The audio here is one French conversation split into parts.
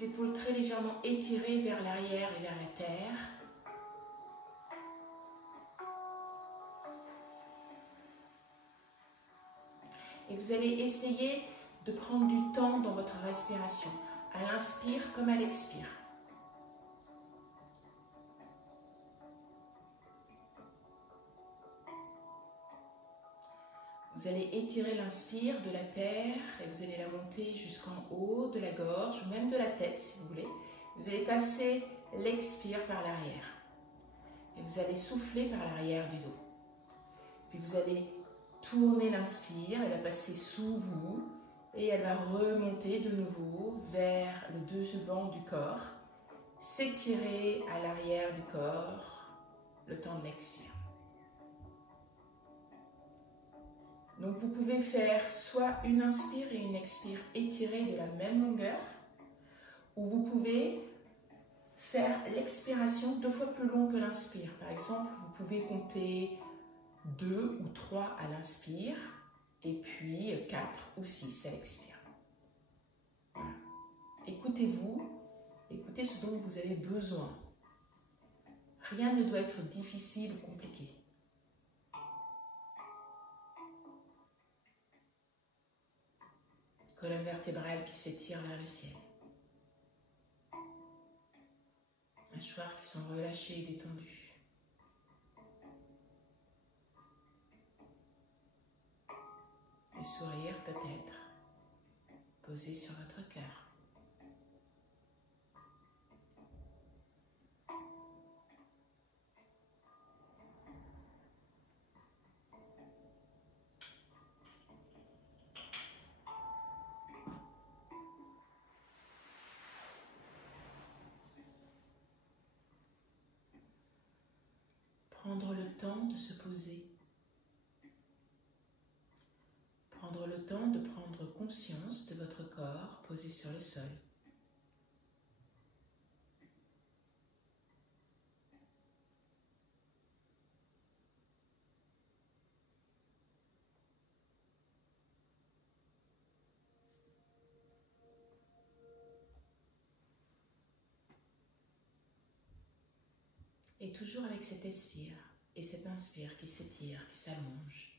les épaules très légèrement étirées vers l'arrière et vers la terre. Et vous allez essayer de prendre du temps dans votre respiration, à l'inspire comme à l'expire. Vous allez étirer l'inspire de la terre et vous allez la monter jusqu'en haut de la gorge ou même de la tête si vous voulez. Vous allez passer l'expire par l'arrière et vous allez souffler par l'arrière du dos. Puis vous allez tourner l'inspire, elle va passer sous vous et elle va remonter de nouveau vers le devant du corps, s'étirer à l'arrière du corps le temps de l'expire. Donc vous pouvez faire soit une inspire et une expire étirée de la même longueur, ou vous pouvez faire l'expiration 2 fois plus long que l'inspire. Par exemple, vous pouvez compter 2 ou 3 à l'inspire, et puis 4 ou 6 à l'expire. Voilà. Écoutez-vous, écoutez ce dont vous avez besoin. Rien ne doit être difficile ou compliqué. Colonne vertébrale qui s'étire vers le ciel. Mâchoires qui sont relâchées et détendues. Le sourire peut-être posé sur votre cœur. Prendre le temps de se poser. Prendre le temps de prendre conscience de votre corps posé sur le sol. Et toujours avec cet expire et cet inspire qui s'étire, qui s'allonge.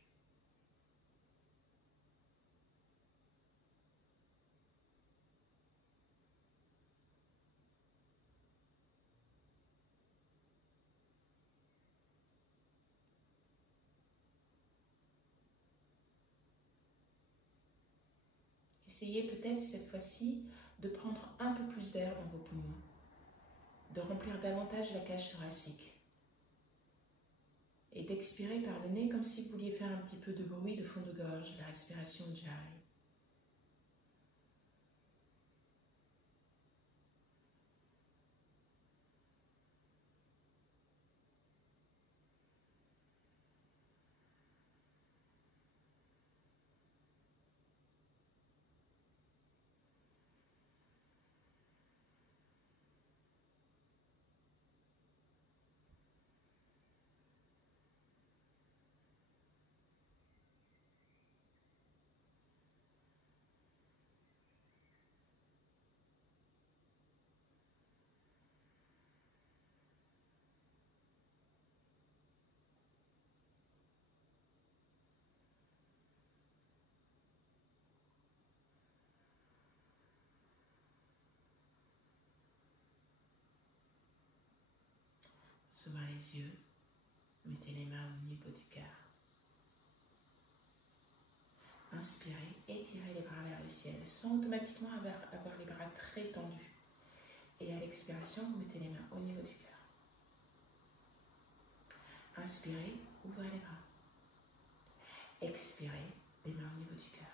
Essayez peut-être cette fois-ci de prendre un peu plus d'air dans vos poumons, de remplir davantage la cage thoracique et d'expirer par le nez comme si vous vouliez faire un petit peu de bruit de fond de gorge, la respiration Ujjayi. Ouvrez les yeux, mettez les mains au niveau du cœur. Inspirez, étirez les bras vers le ciel sans automatiquement avoir les bras très tendus. Et à l'expiration, vous mettez les mains au niveau du cœur. Inspirez, ouvrez les bras. Expirez, les mains au niveau du cœur.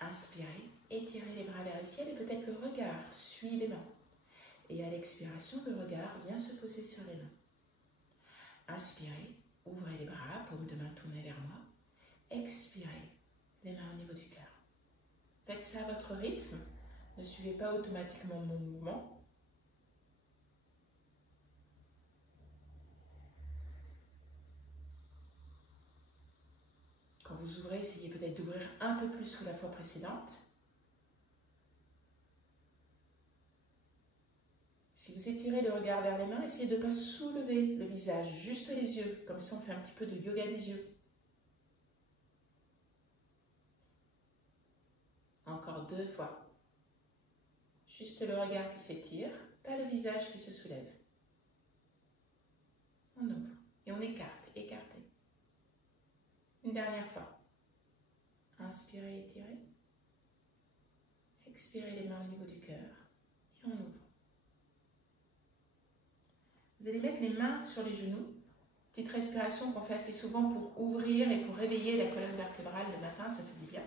Inspirez, étirez les bras vers le ciel et peut-être le regard suit les mains. Et à l'expiration, le regard vient se poser sur les mains. Inspirez, ouvrez les bras, paume de main tournée vers moi. Expirez, les mains au niveau du cœur. Faites ça à votre rythme. Ne suivez pas automatiquement mon mouvement. Quand vous ouvrez, essayez peut-être d'ouvrir un peu plus que la fois précédente. vous étirez le regard vers les mains, essayez de ne pas soulever le visage, juste les yeux. Comme ça, on fait un petit peu de yoga des yeux. Encore 2 fois. Juste le regard qui s'étire, pas le visage qui se soulève. On ouvre et on écarte, écartez. Une dernière fois. Inspirez, étirez. Expirez les mains au niveau du cœur et on ouvre. Vous allez mettre les mains sur les genoux. Petite respiration qu'on fait assez souvent pour ouvrir et pour réveiller la colonne vertébrale le matin, ça fait du bien.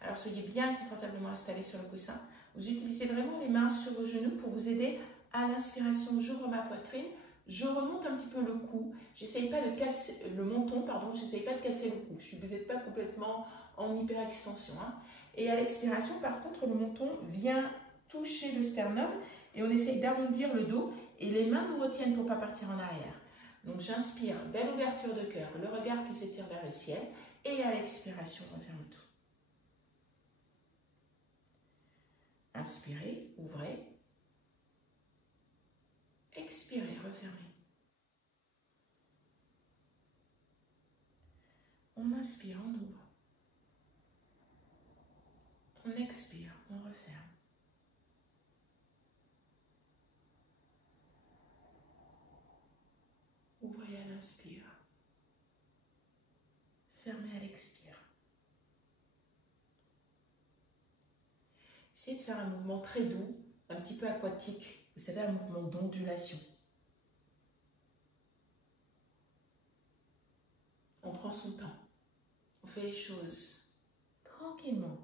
Alors soyez bien confortablement installés sur le coussin. Vous utilisez vraiment les mains sur vos genoux pour vous aider à l'inspiration. J'ouvre ma poitrine, je remonte un petit peu le cou. J'essaye pas de casser le menton, pardon, j'essaye pas de casser le cou. Vous n'êtes pas complètement en hyperextension. Hein. Et à l'expiration, par contre, le menton vient toucher le sternum et on essaye d'arrondir le dos et les mains nous retiennent pour ne pas partir en arrière. Donc j'inspire, belle ouverture de cœur, le regard qui s'étire vers le ciel et à l'expiration, on referme tout. Inspirez, ouvrez. Expirez, refermez. On inspire, on ouvre. On expire, on referme. Ouvrez à l'inspire. Fermez à l'expire. Essayez de faire un mouvement très doux, un petit peu aquatique. Vous savez, un mouvement d'ondulation. On prend son temps. On fait les choses tranquillement.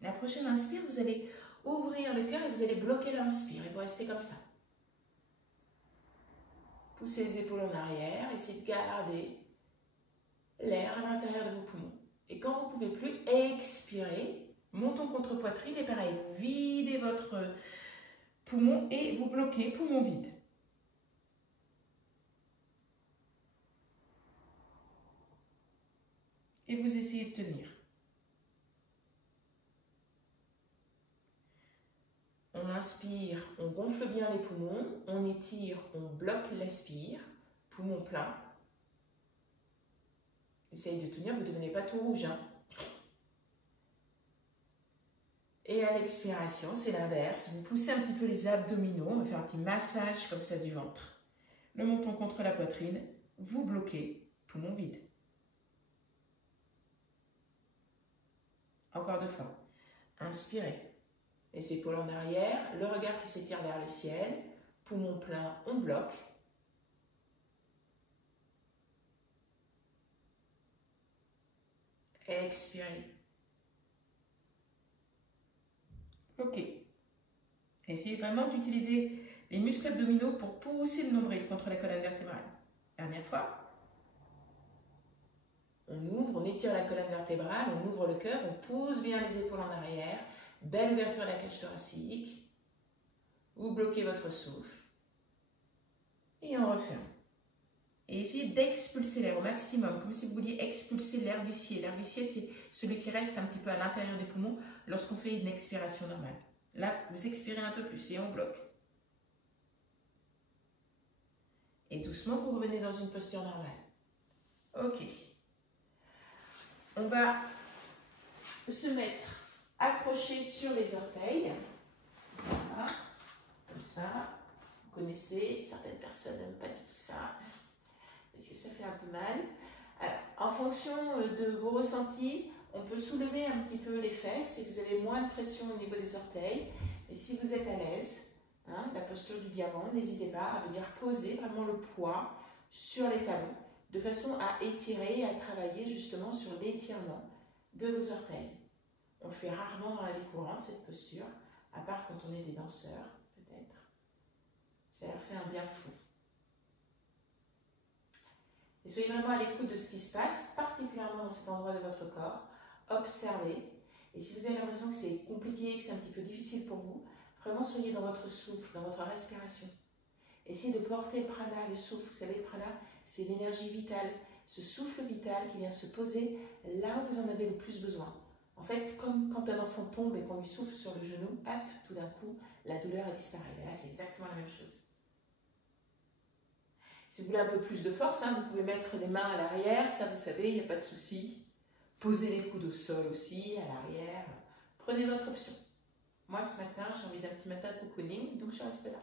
La prochaine inspire, vous allez ouvrir le cœur et vous allez bloquer l'inspire. Et vous restez comme ça. Poussez les épaules en arrière. Essayez de garder l'air à l'intérieur de vos poumons. Et quand vous ne pouvez plus, expirez. Menton contre poitrine et pareil, vous videz votre poumon et vous bloquez, poumon vide. Et vous essayez de tenir. On inspire, on gonfle bien les poumons, on étire, on bloque l'expire, poumon plein. Essayez de tenir, vous ne devenez pas tout rouge. Hein. Et à l'expiration, c'est l'inverse. Vous poussez un petit peu les abdominaux. On va faire un petit massage comme ça du ventre. Le menton contre la poitrine. Vous bloquez. Poumon vide. Encore 2 fois. Inspirez. Les épaules en arrière. Le regard qui s'étire vers le ciel. Poumon plein, on bloque. Expirez. Ok. Essayez vraiment d'utiliser les muscles abdominaux pour pousser le nombril contre la colonne vertébrale. Dernière fois. On ouvre, on étire la colonne vertébrale, on ouvre le cœur, on pousse bien les épaules en arrière. Belle ouverture de la cage thoracique. Vous bloquez votre souffle. Et on referme. Et essayez d'expulser l'air au maximum, comme si vous vouliez expulser l'air vicié. L'air vicié, c'est celui qui reste un petit peu à l'intérieur des poumons lorsqu'on fait une expiration normale. Là, vous expirez un peu plus et on bloque. Et doucement, vous revenez dans une posture normale. Ok. On va se mettre accroché sur les orteils. Voilà. Comme ça. Vous connaissez, certaines personnes n'aiment pas du tout ça. Parce que ça fait un peu mal. Alors, en fonction de vos ressentis, on peut soulever un petit peu les fesses et vous avez moins de pression au niveau des orteils. Et si vous êtes à l'aise, hein, la posture du diamant, n'hésitez pas à venir poser vraiment le poids sur les talons, de façon à étirer et à travailler justement sur l'étirement de vos orteils. On le fait rarement dans la vie courante, cette posture, à part quand on est des danseurs, peut-être. Ça leur fait un bien fou. Et soyez vraiment à l'écoute de ce qui se passe, particulièrement dans cet endroit de votre corps. Observez. Et si vous avez l'impression que c'est compliqué, que c'est un petit peu difficile pour vous, vraiment soyez dans votre souffle, dans votre respiration. Essayez de porter le prana, le souffle. Vous savez, le prana, c'est l'énergie vitale. Ce souffle vital qui vient se poser là où vous en avez le plus besoin. En fait, comme quand un enfant tombe et qu'on lui souffle sur le genou, hop, tout d'un coup, la douleur elle disparaît. Et là, c'est exactement la même chose. Si vous voulez un peu plus de force, hein, vous pouvez mettre les mains à l'arrière, ça vous savez, il n'y a pas de souci. Posez les coudes au sol aussi, à l'arrière. Prenez votre option. Moi, ce matin, j'ai envie d'un petit matin de cocooning, donc je reste là.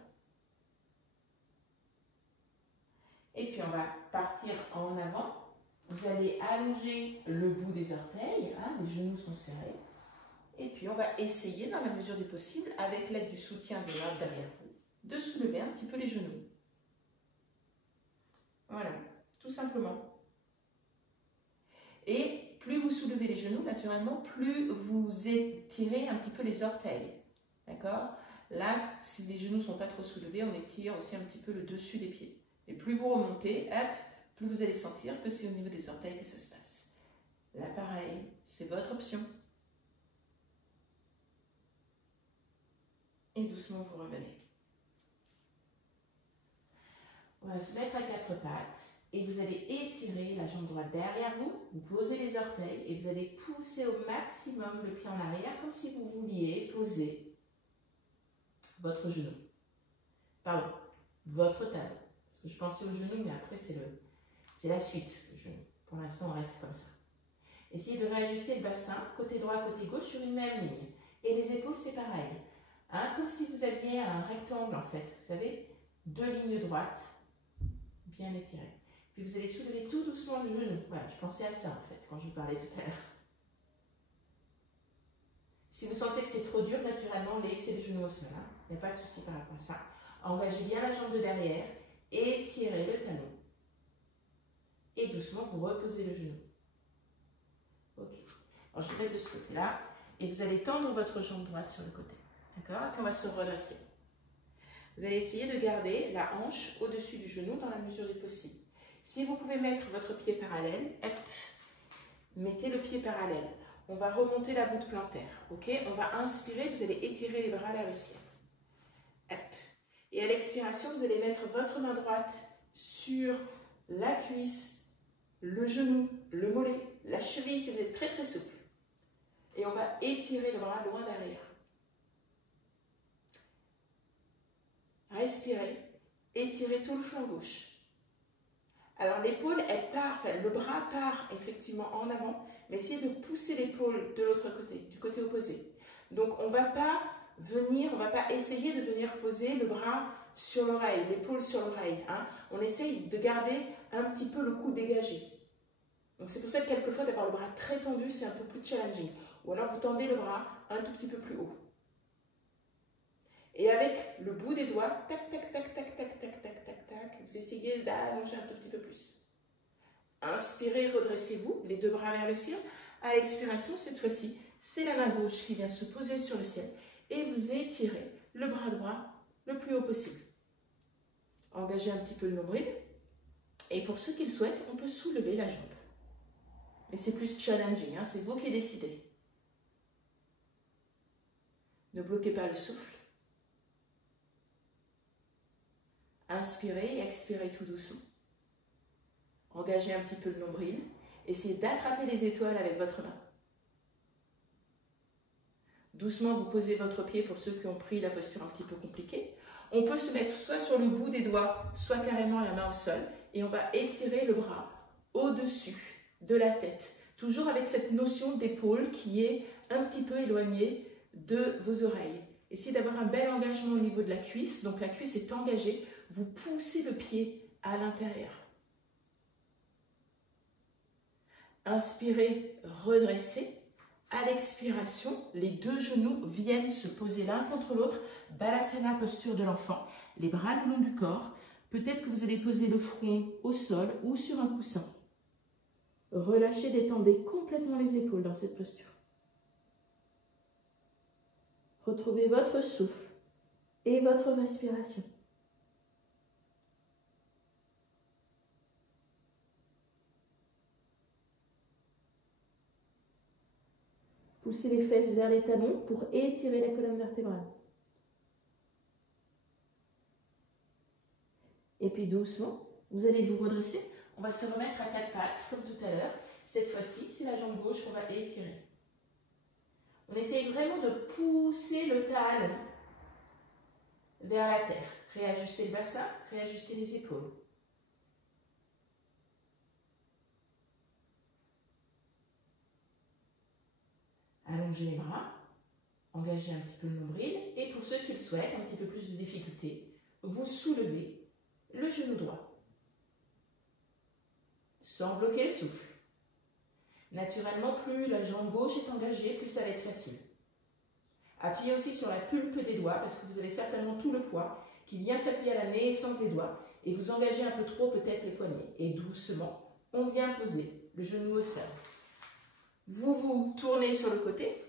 Et puis, on va partir en avant. Vous allez allonger le bout des orteils, hein, les genoux sont serrés. Et puis, on va essayer, dans la mesure du possible, avec l'aide du soutien de l'ordre derrière vous, de soulever un petit peu les genoux. Voilà, tout simplement. Et plus vous soulevez les genoux, naturellement, plus vous étirez un petit peu les orteils. D'accord? Là, si les genoux ne sont pas trop soulevés, on étire aussi un petit peu le dessus des pieds. Et plus vous remontez, hop, plus vous allez sentir que c'est au niveau des orteils que ça se passe. Là, pareil, c'est votre option. Et doucement, vous revenez. On va se mettre à quatre pattes et vous allez étirer la jambe droite derrière vous. Vous posez les orteils et vous allez pousser au maximum le pied en arrière comme si vous vouliez poser votre genou. Pardon, votre talon. Parce que je pensais au genou, mais après c'est la suite, le genou. Pour l'instant, on reste comme ça. Essayez de réajuster le bassin, côté droit, côté gauche, sur une même ligne. Et les épaules, c'est pareil. Hein, comme si vous aviez un rectangle, en fait. Vous savez, deux lignes droites, bien étirées. Puis vous allez soulever tout doucement le genou. Voilà, je pensais à ça, en fait, quand je vous parlais tout à l'heure. Si vous sentez que c'est trop dur, naturellement, laissez le genou au sol. Hein. Il n'y a pas de souci par rapport à ça. Engagez bien la jambe de derrière. Étirez le talon. Et doucement, vous reposez le genou. Ok. Alors, je vais de ce côté-là. Et vous allez tendre votre jambe droite sur le côté. D'accord? Puis on va se redresser. Vous allez essayer de garder la hanche au-dessus du genou dans la mesure du possible. Si vous pouvez mettre votre pied parallèle, hop, mettez le pied parallèle. On va remonter la voûte plantaire. Ok? On va inspirer, vous allez étirer les bras vers le ciel. Hop. Et à l'expiration, vous allez mettre votre main droite sur la cuisse, le genou, le mollet, la cheville, si vous êtes très très souple. Et on va étirer le bras loin derrière. Respirez, étirez tout le flanc gauche. Alors l'épaule, elle part, enfin, le bras part effectivement en avant, mais essayez de pousser l'épaule de l'autre côté, du côté opposé. Donc on ne va pas essayer de venir poser le bras sur l'oreille, l'épaule sur l'oreille. Hein. On essaye de garder un petit peu le cou dégagé. Donc c'est pour ça que quelquefois d'avoir le bras très tendu, c'est un peu plus challenging. Ou alors vous tendez le bras un tout petit peu plus haut. Et avec le bout des doigts, tac, tac, tac, tac, tac, tac, tac, tac, tac, vous essayez d'allonger un tout petit peu plus. Inspirez, redressez-vous, les deux bras vers le ciel. À l'expiration, cette fois-ci, c'est la main gauche qui vient se poser sur le ciel. Et vous étirez le bras droit le plus haut possible. Engagez un petit peu le nombril. Et pour ceux qui le souhaitent, on peut soulever la jambe. Mais c'est plus challenging, hein, c'est vous qui décidez. Ne bloquez pas le souffle. Inspirez et expirez tout doucement. Engagez un petit peu le nombril. Essayez d'attraper les étoiles avec votre main. Doucement, vous posez votre pied pour ceux qui ont pris la posture un petit peu compliquée. On peut se mettre soit sur le bout des doigts, soit carrément la main au sol. Et on va étirer le bras au-dessus de la tête. Toujours avec cette notion d'épaule qui est un petit peu éloignée de vos oreilles. Essayez d'avoir un bel engagement au niveau de la cuisse. Donc la cuisse est engagée. Vous poussez le pied à l'intérieur. Inspirez, redressez. À l'expiration, les deux genoux viennent se poser l'un contre l'autre. Balasana, posture de l'enfant. Les bras le long du corps. Peut-être que vous allez poser le front au sol ou sur un coussin. Relâchez, détendez complètement les épaules dans cette posture. Retrouvez votre souffle et votre respiration. Poussez les fesses vers les talons pour étirer la colonne vertébrale. Et puis doucement, vous allez vous redresser On va se remettre à quatre pattes, comme tout à l'heure. Cette fois-ci, c'est la jambe gauche qu'on va étirer. On essaye vraiment de pousser le talon vers la terre. Réajuster le bassin, réajuster les épaules. Allongez les bras, engagez un petit peu le nombril et pour ceux qui le souhaitent, un petit peu plus de difficulté, vous soulevez le genou droit sans bloquer le souffle. Naturellement, plus la jambe gauche est engagée, plus ça va être facile. Appuyez aussi sur la pulpe des doigts parce que vous avez certainement tout le poids qui vient s'appuyer à la naissance des doigts et vous engagez un peu trop peut-être les poignets. Et doucement, on vient poser le genou au sol. Vous vous tournez sur le côté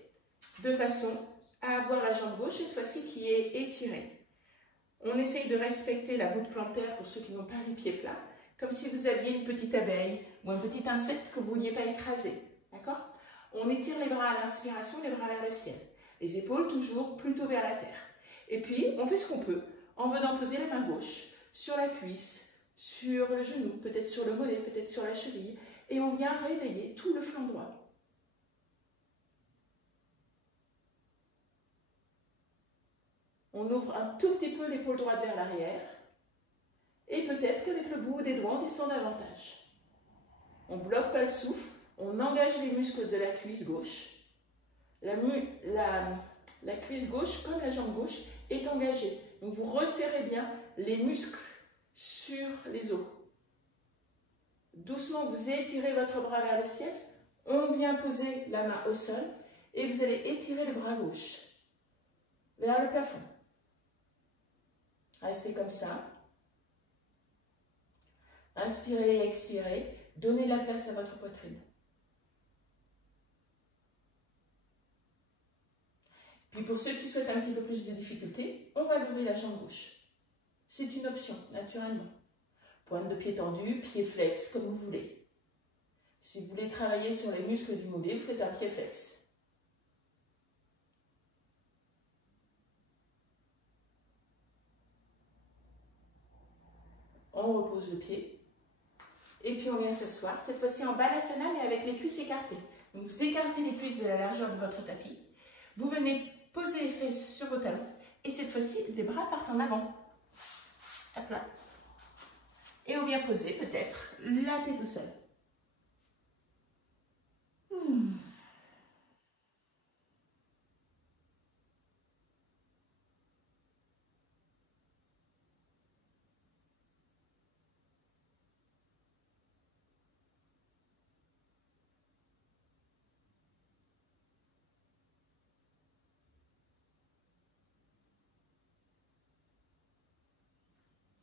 de façon à avoir la jambe gauche cette fois-ci qui est étirée. On essaye de respecter la voûte plantaire pour ceux qui n'ont pas les pieds plats, comme si vous aviez une petite abeille ou un petit insecte que vous ne vouliez pas écraser. D'accord? On étire les bras à l'inspiration, les bras vers le ciel. Les épaules toujours plutôt vers la terre. Et puis, on fait ce qu'on peut en venant poser la main gauche sur la cuisse, sur le genou, peut-être sur le mollet, peut-être sur la cheville, et on vient réveiller tout le flanc droit. On ouvre un tout petit peu l'épaule droite vers l'arrière. Et peut-être qu'avec le bout des doigts, on descend davantage. On ne bloque pas le souffle. On engage les muscles de la cuisse gauche. La cuisse gauche, comme la jambe gauche, est engagée. Donc vous resserrez bien les muscles sur les os. Doucement, vous étirez votre bras vers le ciel. On vient poser la main au sol. Et vous allez étirer le bras gauche vers le plafond. Restez comme ça. Inspirez et expirez. Donnez la place à votre poitrine. Puis pour ceux qui souhaitent un petit peu plus de difficulté, on va lever la jambe gauche. C'est une option, naturellement. Pointe de pied tendue, pied flex, comme vous voulez. Si vous voulez travailler sur les muscles du mollet, vous faites un pied flex. On repose le pied. Et puis on vient s'asseoir, cette fois-ci en balasana, mais avec les cuisses écartées. Donc vous écartez les cuisses de la largeur de votre tapis. Vous venez poser les fesses sur vos talons. Et cette fois-ci, les bras partent en avant. Hop là. Et on vient poser peut-être la tête au sol.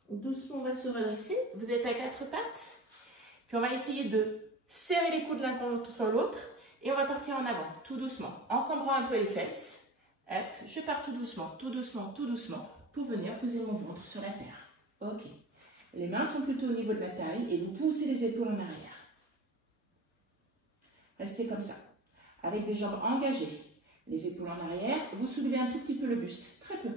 Doucement, on va se redresser. Vous êtes à quatre pattes. Puis on va essayer de serrer les coudes l'un contre l'autre. Et on va partir en avant, tout doucement. Encombrant un peu les fesses. Hop, je pars tout doucement, pour venir poser mon ventre sur la terre. Ok. Les mains sont plutôt au niveau de la taille et vous poussez les épaules en arrière. Restez comme ça. Avec des jambes engagées. Les épaules en arrière, vous soulevez un tout petit peu le buste. Très peu.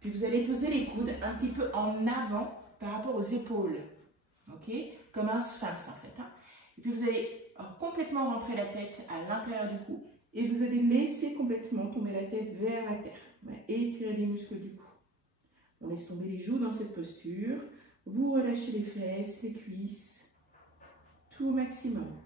Puis vous allez poser les coudes un petit peu en avant par rapport aux épaules. Ok? Comme un sphinx en fait. Hein? Et puis vous allez complètement rentrer la tête à l'intérieur du cou. Et vous allez laisser complètement tomber la tête vers la terre. Et étirer les muscles du cou. On laisse tomber les joues dans cette posture. Vous relâchez les fesses, les cuisses. Tout au maximum.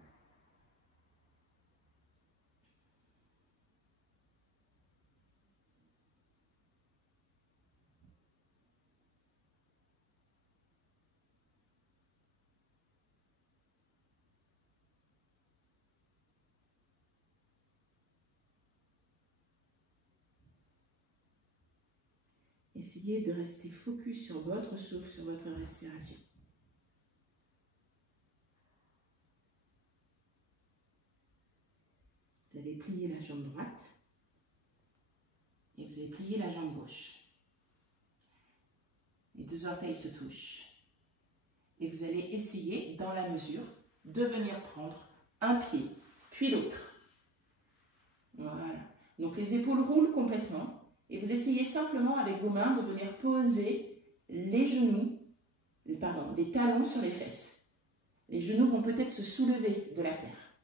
Essayez de rester focus sur votre souffle, sur votre respiration. Vous allez plier la jambe droite et vous allez plier la jambe gauche. Les deux orteils se touchent. Et vous allez essayer, dans la mesure, de venir prendre un pied, puis l'autre. Voilà. Donc les épaules roulent complètement. Et vous essayez simplement avec vos mains de venir poser les genoux, pardon, les talons sur les fesses. Les genoux vont peut-être se soulever de la terre.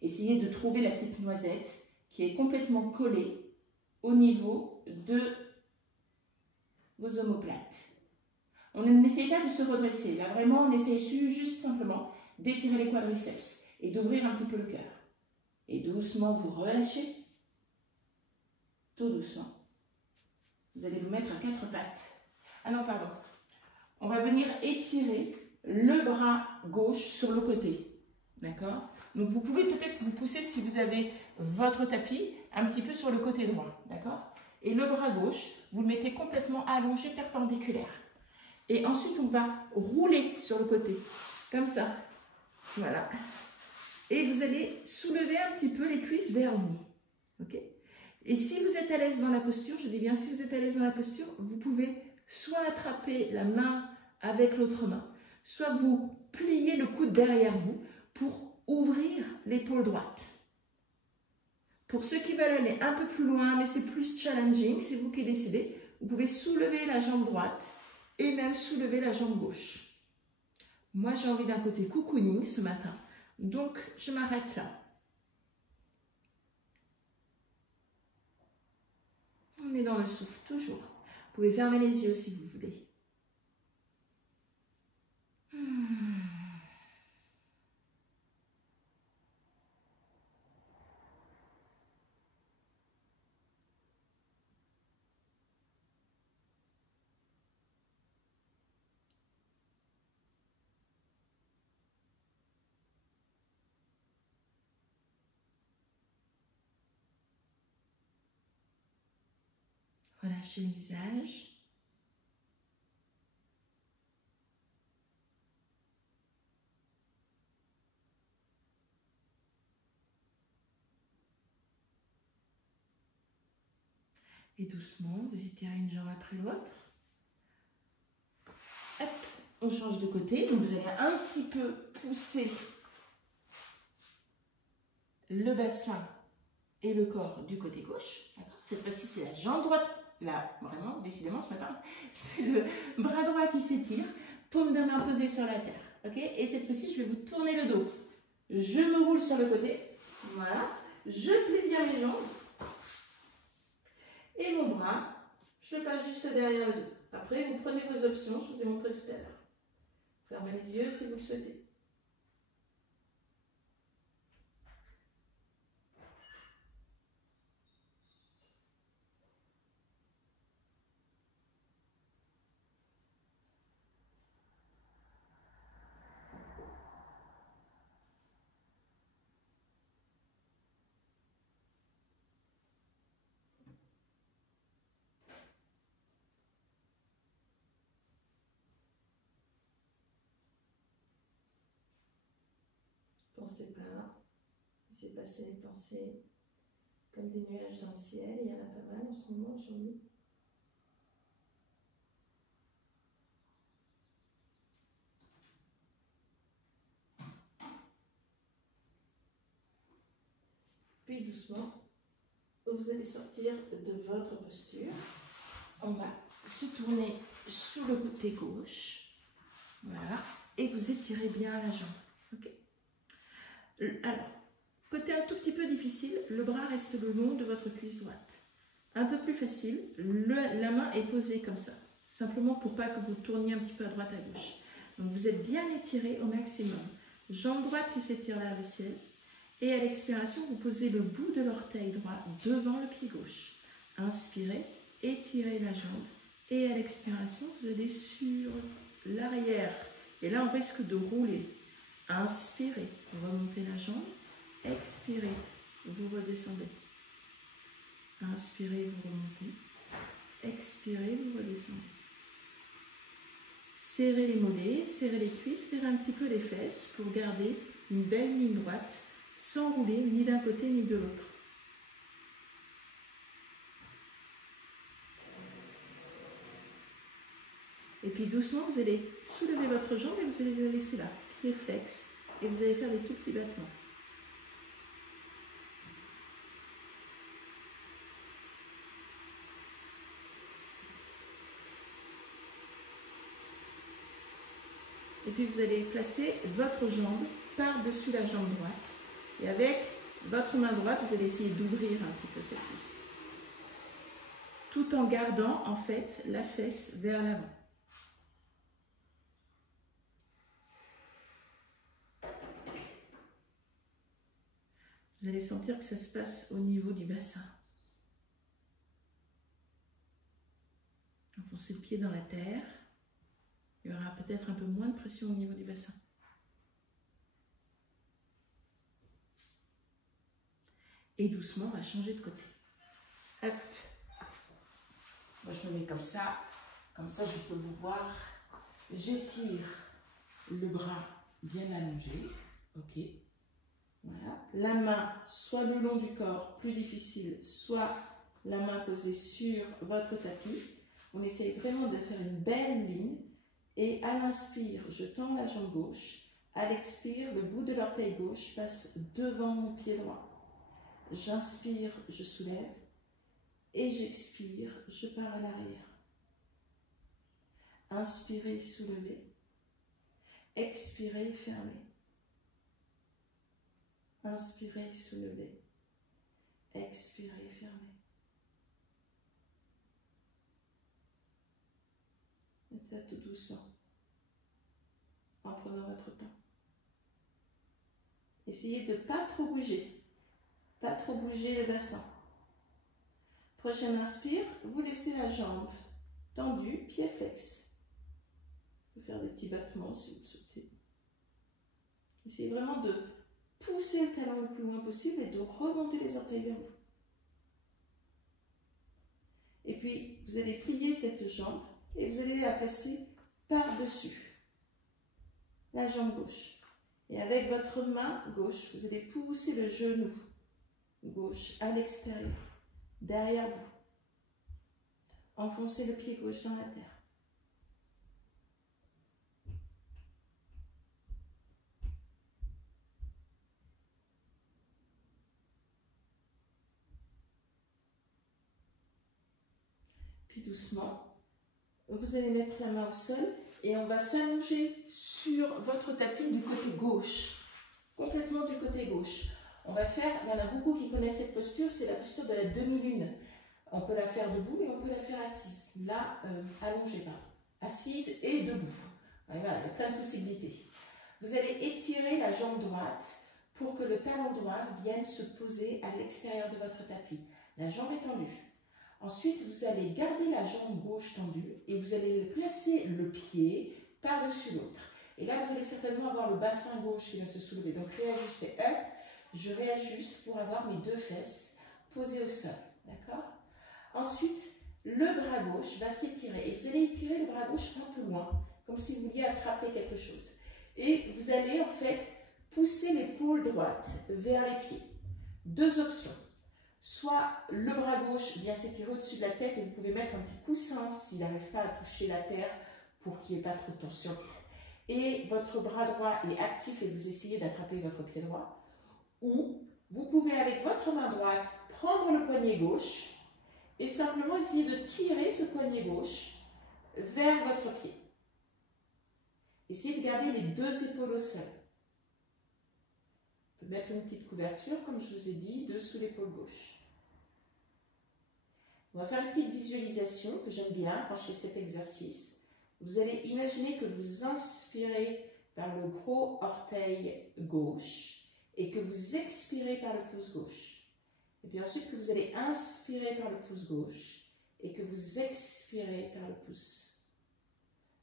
Essayez de trouver la petite noisette qui est complètement collée au niveau de vos omoplates. On n'essaye pas de se redresser. Là, vraiment, on essaye juste simplement d'étirer les quadriceps et d'ouvrir un petit peu le cœur. Et doucement, vous relâchez. Tout doucement. Vous allez vous mettre à 4 pattes. Ah non, pardon. On va venir étirer le bras gauche sur le côté. D'accord? Donc, vous pouvez peut-être vous pousser, si vous avez votre tapis, un petit peu sur le côté droit. D'accord? Et le bras gauche, vous le mettez complètement allongé, perpendiculaire. Et ensuite, on va rouler sur le côté, comme ça. Voilà. Et vous allez soulever un petit peu les cuisses vers vous. Ok? Et si vous êtes à l'aise dans la posture, je dis bien si vous êtes à l'aise dans la posture, vous pouvez soit attraper la main avec l'autre main, soit vous pliez le coude derrière vous pour ouvrir l'épaule droite. Pour ceux qui veulent aller un peu plus loin, mais c'est plus challenging, c'est vous qui décidez, vous pouvez soulever la jambe droite et même soulever la jambe gauche. Moi, j'ai envie d'un côté cocooning ce matin, donc je m'arrête là. On est dans le souffle, toujours. Vous pouvez fermer les yeux si vous voulez. Relâchez le visage. Et doucement, vous étirez une jambe après l'autre. Hop, on change de côté. Donc, vous allez un petit peu pousser le bassin et le corps du côté gauche. Cette fois-ci, c'est la jambe droite. Là, vraiment, décidément, ce matin, c'est le bras droit qui s'étire. Paume de main posée sur la terre. Ok? Et cette fois-ci, je vais vous tourner le dos. Je me roule sur le côté. Voilà. Je plie bien les jambes. Et mon bras, je le passe juste derrière le dos. Après, vous prenez vos options, je vous ai montré tout à l'heure. Fermez les yeux si vous le souhaitez. Pensez pas, laissez passer les pensées comme des nuages dans le ciel. Il y en a pas mal en ce moment aujourd'hui. Puis doucement, vous allez sortir de votre posture. On va se tourner sur le côté gauche. Voilà. Et vous étirez bien la jambe. Ok. Alors, côté un tout petit peu difficile, le bras reste le long de votre cuisse droite. Un peu plus facile, la main est posée comme ça. Simplement pour pas que vous tourniez un petit peu à droite à gauche. Donc vous êtes bien étiré au maximum. Jambe droite qui s'étire vers le ciel. Et à l'expiration, vous posez le bout de l'orteil droit devant le pied gauche. Inspirez, étirez la jambe. Et à l'expiration, vous allez sur l'arrière. Et là, on risque de rouler. Inspirez, vous remontez la jambe. Expirez, vous redescendez. Inspirez, vous remontez. Expirez, vous redescendez. Serrez les mollets, serrez les cuisses, serrez un petit peu les fesses pour garder une belle ligne droite sans rouler ni d'un côté ni de l'autre. Et puis doucement, vous allez soulever votre jambe et vous allez la laisser là, pied flex, et vous allez faire des tout petits battements. Et puis vous allez placer votre jambe par-dessus la jambe droite. Et avec votre main droite, vous allez essayer d'ouvrir un petit peu cette cuisse. Tout en gardant en fait la fesse vers l'avant. Vous allez sentir que ça se passe au niveau du bassin. Enfoncez le pied dans la terre. Il y aura peut-être un peu moins de pression au niveau du bassin. Et doucement, on va changer de côté. Hop. Moi, je me mets comme ça. Comme ça, je peux vous voir. J'étire le bras bien allongé. Ok. Voilà. La main, soit le long du corps, plus difficile, soit la main posée sur votre tapis. On essaye vraiment de faire une belle ligne. Et à l'inspire, je tends la jambe gauche. À l'expire, le bout de l'orteil gauche passe devant mon pied droit. J'inspire, je soulève. Et j'expire, je pars à l'arrière. Inspirez, soulevez. Expirez, fermez. Inspirez, soulevez. Expirez, fermez. Faites ça tout doucement, en prenant votre temps. Essayez de ne pas trop bouger le bassin. Prochaine inspire, vous laissez la jambe tendue, pied flex. Vous pouvez faire des petits battements si vous le souhaitez. Essayez vraiment de pousser le talon le plus loin possible et de remonter les orteils vers vous. Et puis, vous allez plier cette jambe et vous allez la placer par-dessus la jambe gauche. Et avec votre main gauche, vous allez pousser le genou gauche à l'extérieur, derrière vous. Enfoncez le pied gauche dans la terre. Puis doucement, vous allez mettre la main au sol et on va s'allonger sur votre tapis du côté gauche, complètement du côté gauche. On va faire, il y en a beaucoup qui connaissent cette posture, c'est la posture de la demi-lune. On peut la faire debout et on peut la faire assise. Là, allongée, assise et debout. Et voilà, il y a plein de possibilités. Vous allez étirer la jambe droite pour que le talon droit vienne se poser à l'extérieur de votre tapis. La jambe est tendue. Ensuite, vous allez garder la jambe gauche tendue et vous allez placer le pied par-dessus l'autre. Et là, vous allez certainement avoir le bassin gauche qui va se soulever. Donc, réajustez. Hop, je réajuste pour avoir mes deux fesses posées au sol. D'accord? Ensuite, le bras gauche va s'étirer. Et vous allez étirer le bras gauche un peu loin, comme si vous vouliez attraper quelque chose. Et vous allez en fait pousser l'épaule droite vers les pieds. Deux options. Soit le bras gauche vient s'étirer au-dessus de la tête et vous pouvez mettre un petit coussin s'il n'arrive pas à toucher la terre pour qu'il n'y ait pas trop de tension. Et votre bras droit est actif et vous essayez d'attraper votre pied droit. Ou vous pouvez avec votre main droite prendre le poignet gauche et simplement essayer de tirer ce poignet gauche vers votre pied. Essayez de garder les deux épaules au sol. Vous pouvez mettre une petite couverture, comme je vous ai dit, dessous l'épaule gauche. On va faire une petite visualisation que j'aime bien quand je fais cet exercice. Vous allez imaginer que vous inspirez par le gros orteil gauche et que vous expirez par le pouce gauche. Et puis ensuite que vous allez inspirer par le pouce gauche et que vous expirez par le pouce,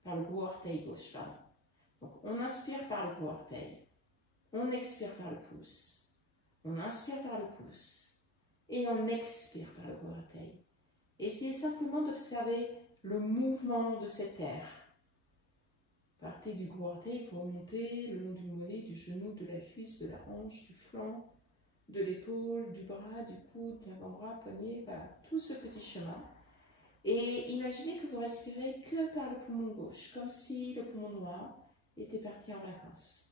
par le gros orteil gauche. Pardon. Donc on inspire par le gros orteil, on expire par le pouce, on inspire par le pouce et on expire par le gros orteil. Essayez simplement d'observer le mouvement de cet air. Partez du gros orteil, vous remontez le long du mollet, du genou, de la cuisse, de la hanche, du flanc, de l'épaule, du bras, du coude, de l'avant-bras, poignet, voilà, tout ce petit chemin. Et imaginez que vous respirez que par le poumon gauche, comme si le poumon droit était parti en vacances.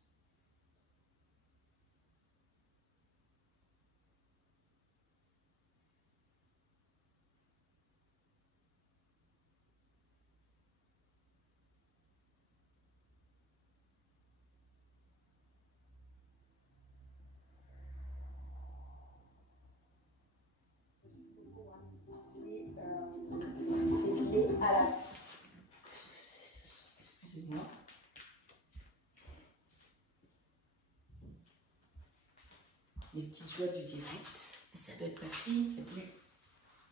les petites joies du direct. Ça doit être ma fille qui a dû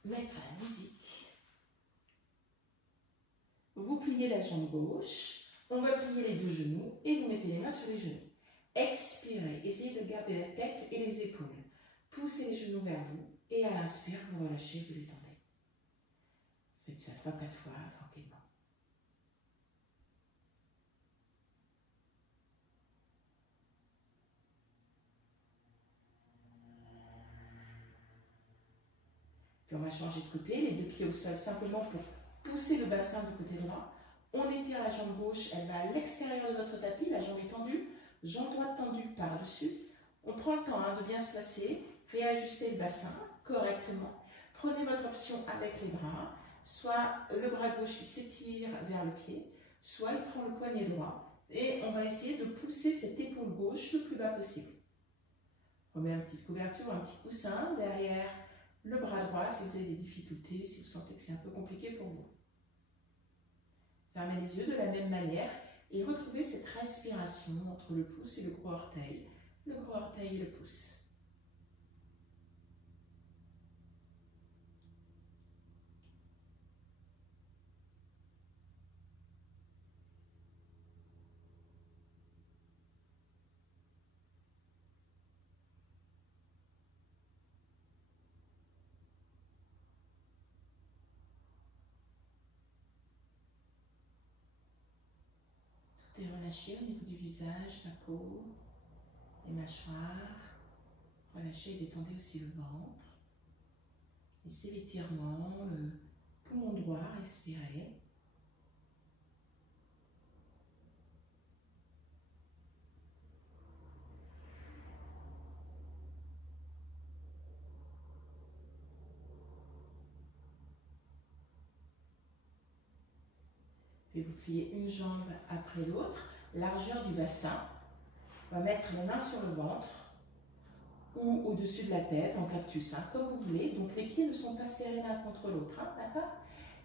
mettre la musique. Vous pliez la jambe gauche, on va plier les deux genoux et vous mettez les mains sur les genoux. Expirez, essayez de garder la tête et les épaules. Poussez les genoux vers vous et à l'inspire, vous relâchez, vous détendez. Faites ça 3-4 fois tranquillement. Puis on va changer de côté, les deux pieds au sol, simplement pour pousser le bassin du côté droit. On étire la jambe gauche, elle va à l'extérieur de votre tapis, la jambe est tendue, jambe droite tendue par-dessus. On prend le temps de bien se placer, réajuster le bassin correctement. Prenez votre option avec les bras, soit le bras gauche qui s'étire vers le pied, soit il prend le poignet droit. Et on va essayer de pousser cette épaule gauche le plus bas possible. On met une petite couverture, un petit coussin derrière le bras droit si vous avez des difficultés, si vous sentez que c'est un peu compliqué pour vous. Fermez les yeux de la même manière et retrouvez cette respiration entre le pouce et le gros orteil et le pouce. Tout est relâché au niveau du visage, la peau, les mâchoires. Relâchez et détendez aussi le ventre. Laissez l'étirement, le poumon droit, respirez. Puis vous pliez une jambe après l'autre, largeur du bassin. On va mettre les mains sur le ventre ou au-dessus de la tête, en cactus, comme vous voulez. Donc les pieds ne sont pas serrés l'un contre l'autre, d'accord?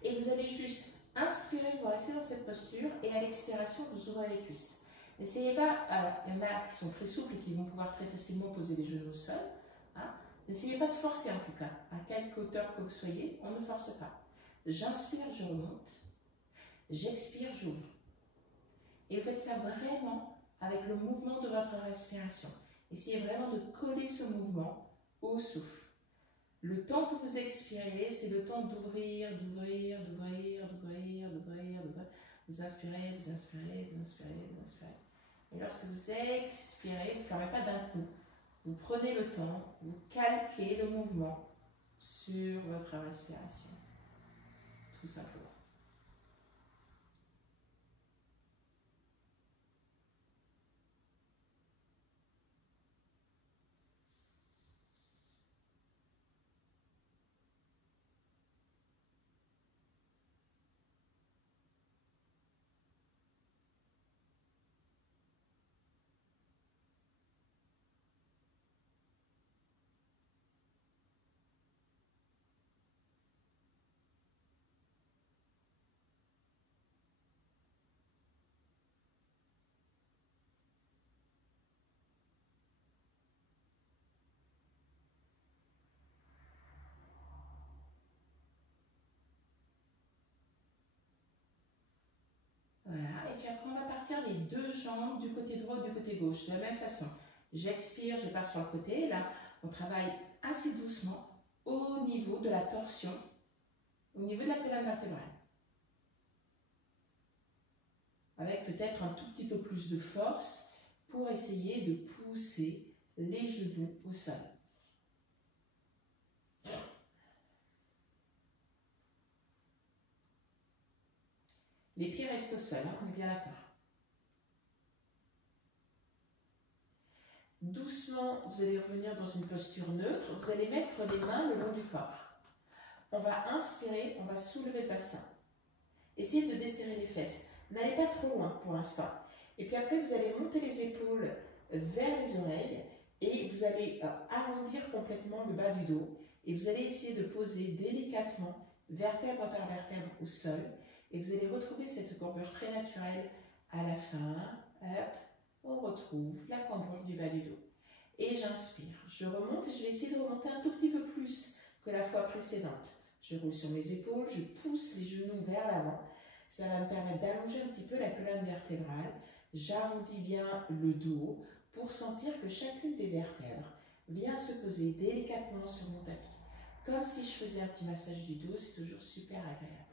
Et vous allez juste inspirer, vous restez dans cette posture, et à l'expiration, vous ouvrez les cuisses. N'essayez pas, il y en a qui sont très souples et qui vont pouvoir très facilement poser les genoux au sol. N'essayez pas de forcer en tout cas, à quelque hauteur que vous soyez, on ne force pas. J'inspire, je remonte. J'expire, j'ouvre. Et vous faites ça vraiment avec le mouvement de votre respiration. Essayez vraiment de coller ce mouvement au souffle. Le temps que vous expirez, c'est le temps d'ouvrir, d'ouvrir, d'ouvrir, d'ouvrir, d'ouvrir, d'ouvrir. Vous inspirez, vous inspirez, vous inspirez, vous inspirez. Et lorsque vous expirez, vous ne fermez pas d'un coup. Vous prenez le temps, vous calquez le mouvement sur votre respiration. Tout simplement. Voilà, et puis après on va partir les deux jambes du côté droit et du côté gauche, de la même façon. J'expire, je pars sur le côté, et là on travaille assez doucement au niveau de la torsion, au niveau de la colonne vertébrale. Avec peut-être un tout petit peu plus de force pour essayer de pousser les genoux au sol. Les pieds restent au sol, on est bien d'accord. Doucement, vous allez revenir dans une posture neutre. Vous allez mettre les mains le long du corps. On va inspirer, on va soulever le bassin. Essayez de desserrer les fesses. N'allez pas trop loin pour l'instant. Et puis après, vous allez monter les épaules vers les oreilles et vous allez arrondir complètement le bas du dos. Et vous allez essayer de poser délicatement, vertèbre par vertèbre au sol. Et vous allez retrouver cette courbure très naturelle à la fin. Hop, on retrouve la cambrure du bas du dos. Et j'inspire. Je remonte et je vais essayer de remonter un tout petit peu plus que la fois précédente. Je roule sur mes épaules, je pousse les genoux vers l'avant. Ça va me permettre d'allonger un petit peu la colonne vertébrale. J'arrondis bien le dos pour sentir que chacune des vertèbres vient se poser délicatement sur mon tapis. Comme si je faisais un petit massage du dos, c'est toujours super agréable.